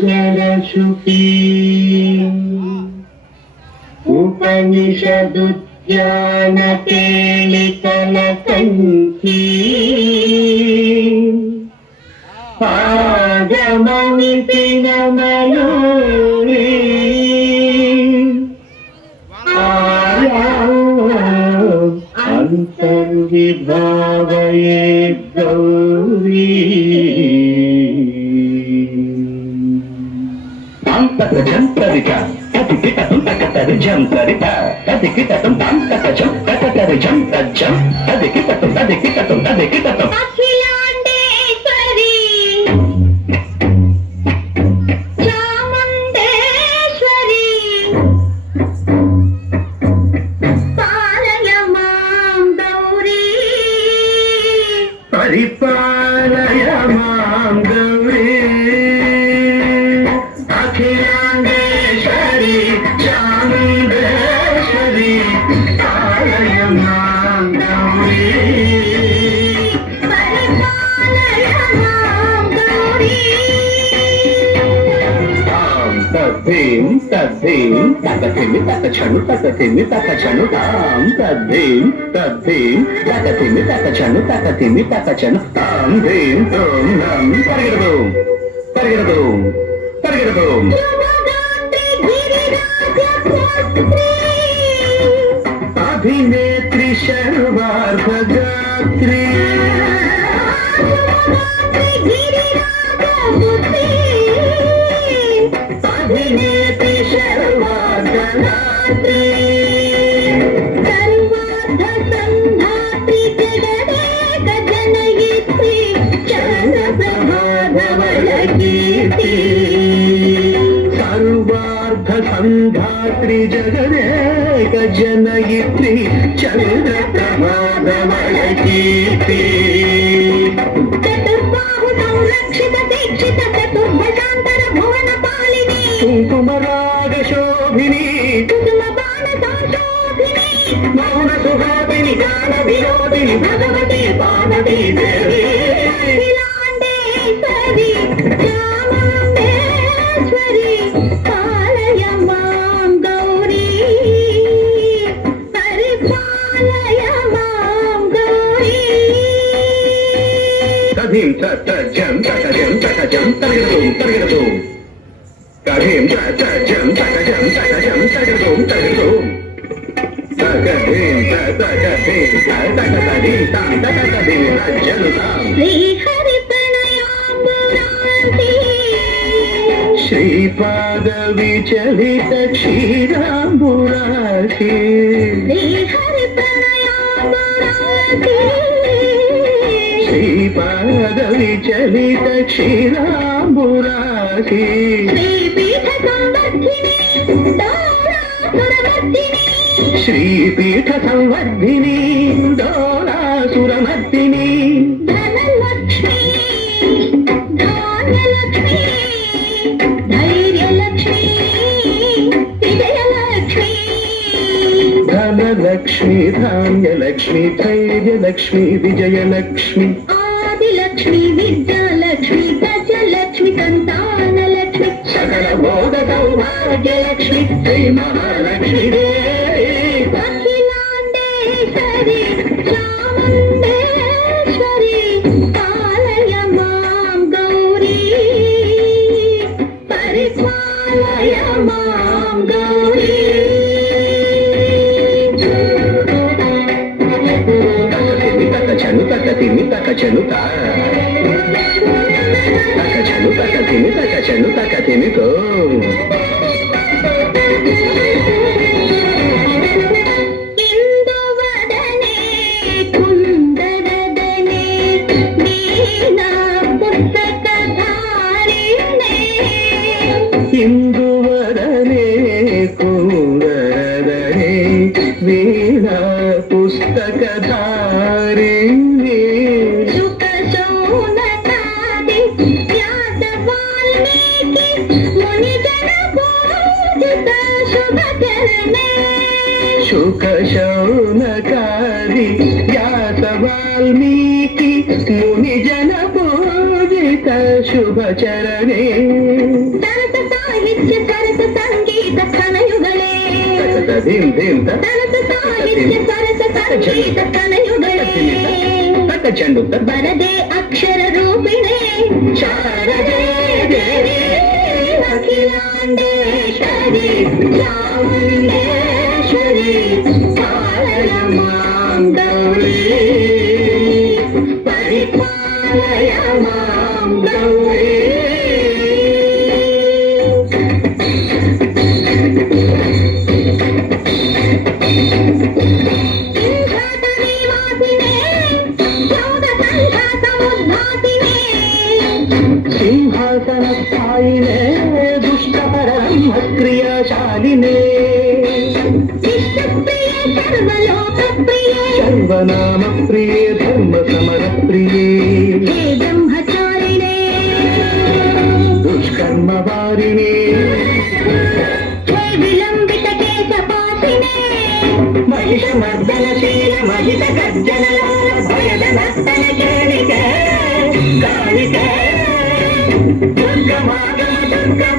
कारपञ्जरशुकी उपनिषदुद्यानकेलिकलकण्ठी आगमनितिनमयूरी अंतर्विभावये गौरी జంతరిక కతికిటం తకతరి జంతరిక కతికిటం తంతకజం తకతరి జంతజం కతికిటం తదికిటం తదికిటం అఖిలాండేశ్వరి చాముండేశ్వరి పాలయ మాం గౌరీ పరిపాలయ మాం గౌరీ అఖిలాండేశ్వరి చాముండేశ్వరి పాలయ మాం గౌరీ పరిపాలయ మాం గౌరీ తద్ధిం తద్ధిం తకతిమి తకచను తకతిమి తకచను తాం తద్ధిం తద్ధిం తకతిమి తకచను తకతిమి తకచను తాం ధీం తోం నం పరిగెడదు పరిగెడదు పరిగెడదు అభినేత్రి శర్వార్ధగాత్రి అభినేత్రి శర్వార్ధగాత్రి సర్వార్థ సంధాత్రి జగదేక జనయిత్రి చంద్రప్రభాధవళ కీర్తి సర్వార్థ సంధాత్రి జగదేక జనయిత్రి చంద్రప్రభాధవళ కీర్తి చతుర్బాహు సంరక్షిత దీక్షిత చతుర్భుజాంతర భువన పాలిని కుంకుమరాగ శోభిని కుసుమ బాణ సంశోభిని మౌన సుహాపిని గాన వినోదిని భగవతి పార్వతీ దేవి అఖిలాండేశ్వరి చాముండేశ్వరి పాలయ మాం గౌరీ పరిపాలయ మాం గౌరీ తధిం తజం తకజం తకజం తరిగదు తరిగదు తధిం తజం తకజం తకజం తరిగదు తరిగదు తకధిం తకధిం తకధి తాం తకధి రజనుతాం శ్రీహరి ప్రణయాంబురాంతి శ్రీపాద విచలిత క్షీరాంబురాశి శ్రీహరి ప్రణయాంబురాంతి శ్రీపాద విచలిత క్షీరాంబురాశి శ్రీపీఠ సంవర్ధిని దోరాసురవర్ధిని శ్రీపీఠ సంవర్ధిని డోలాసురమర్దిని ధనలక్ష్మి ధాన్యలక్ష్మి ధైర్యలక్ష్మి విజయలక్ష్మి ధనలక్ష్మి ధాన్యలక్ష్మి ధైర్యలక్ష్మి విజయలక్ష్మి ఆదిలక్ష్మి విద్యాలక్ష్మి గజలక్ష్మి సంతానలక్ష్మి సకల భోగ సౌభాగ్యలక్ష్మి శ్రీ మహాలక్ష్మి దేవి అఖిలాండేశ్వరి చాముండేశ్వరి పాలయ మాం గౌరీ పరిపాలయ మాం గౌరీ తకచను తకతిమి తకచను తా తకచను తకతిమి తకచను తకతిమి తో ఇందువదనే కుందరదనే వీణా పుస్తకధారిణే ఇందువరనే కుందరదనే వీణా పుస్తకధారిణి సుఖ శౌనకాది వ్యాస వాల్మీకి మునిజన బోధిత శుభచరణే శుక శౌనకాది వ్యాస వాల్మీకి ముని జన పూజిత ಶುಭಚರಣೆ ಸರಸ ಸಾಹಿತ್ಯ ಸರಸ ಸಂಗೀತ ಕನಯುಗಳೇ ಧಿಮ್ ಧಿಮ್ ಸರಸ ಸಾಹಿತ್ಯ ಸರಸ ಸಂಗೀತ ಕನಯುಗಳೇ ತಕ್ಕ ಚೆಂಡು ಬರದೆ ಅಕ್ಷರ ರೂಪಿಣೆ ಶಾರದೆ ದೇವಿ ಅಖಿಲಾಂಡೇಶ್ವರಿ ಚಾಮುಂಡೇಶ್ವರಿ ಕಾಳಯ ಮಾಂ ಗೌರಿ ಪರಿಪಾಲಯ ಮಾಂ ಗೌರಿ ಸಿಂಹಾಸನ ಸ್ಥಾಯಿನೇ ದುಷ್ಟಪರ ಕ್ರಿಯಾಶಾಲಿನೇ ಸರ್ವನಾಮ ಪ್ರಿಯೇ ಧರ್ಮ ಸಮರ ಪ್ರಿಯೇ ಬ್ರಹ್ಮಚಾರಿಣೇ ದುಷ್ಕರ್ಮ ವಾರಿಣೇ ವಿಳಂಬಿತ ಕೇಶಪಾಸಿನೇ ಮಹಿಷ ಮರ್ದನಶೀಲ ಮಹಿತ ಗರ್ಜನ ಭಯದ ನರ್ತನ ಕೇಳಿಕೆ ಕಾಳಿಕೆ ದುರ್ಗಮಾಗಮ ದುರ್ಗಮ